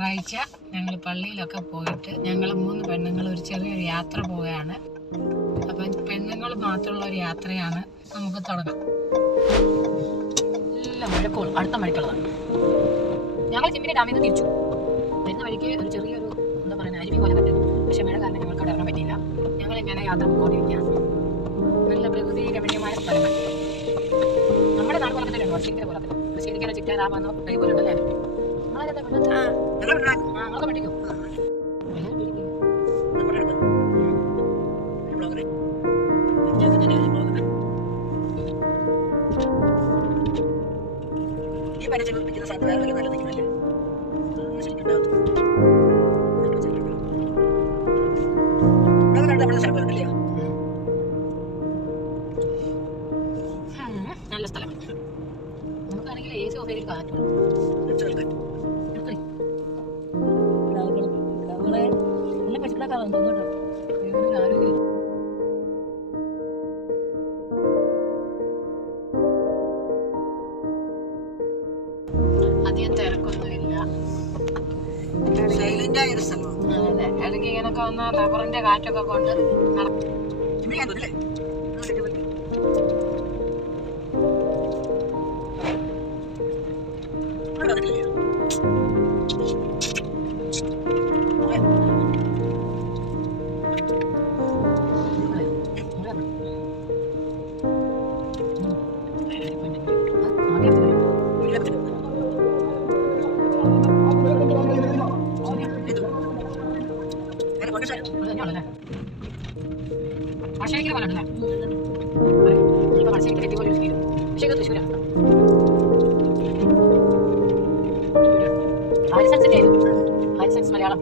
ഞായറാഴ്ച ഞങ്ങൾ പള്ളിയിലൊക്കെ പോയിട്ട് ഞങ്ങൾ 3 പെണ്ണുങ്ങൾ ഒരു ചെറിയൊരു യാത്ര പോവുകയാണ്. അപ്പം പെണ്ണുങ്ങൾ മാത്രമുള്ള ഒരു യാത്രയാണ്. നമുക്ക് തുടങ്ങാം. നല്ല മഴക്കോളും, അടുത്ത മഴക്കുള്ളതാണ്. ഞങ്ങൾ ചിമ്മിനി ഡാമിൽ നിന്ന് തിരിച്ചു വരുന്ന വഴിക്ക് ഒരു ചെറിയൊരു എന്താ പറയുക അരുവി പോലെ കണ്ടു. പക്ഷെ മഴ കാരണം ഞങ്ങൾക്ക് അവിടെ ഇറങ്ങാൻ പറ്റിയില്ല. ഞങ്ങളിങ്ങനെ യാത്ര പോയിക്കൊണ്ടിരിക്കുകയാണ്. നല്ല പ്രകൃതി രമണീയമായ സ്ഥലങ്ങൾ. നമ്മുടെ നാട് പോലെ തന്നെ വർഷിക്കുന്ന പോലെ തന്നെ ശരിക്കും ചിറ്റാറാമെന്നോ കുട്ടൈ പോലെ ഉണ്ടല്ലേ. ഞങ്ങളൊക്കെ പഠിക്കും. ഈ പരിചയിപ്പിക്കുന്ന സ്ഥലത്ത് വേറെ വല്ല നല്ല നിൽക്കുന്നല്ലേ നല്ല സ്ഥലം. നമുക്കാണെങ്കിൽ ഏത് ഓഫയിൽ കാറ്റും നല്ല പച്ചക്കാക്കാവുന്നു തോന്നുന്നു. അധികം തിരക്കൊന്നുമില്ല. അതെ, ഇടയ്ക്ക് ഇങ്ങനൊക്കെ വന്ന റബ്ബറിന്റെ കാറ്റൊക്കെ കൊണ്ട് നടക്കും. വർഷയ്ക്ക് പറഞ്ഞല്ലേ വർഷയ്ക്ക് തെറ്റി പോലെ പക്ഷേ തൃശ്ശൂരാണ്. ആരിസൻസ് മലയാളം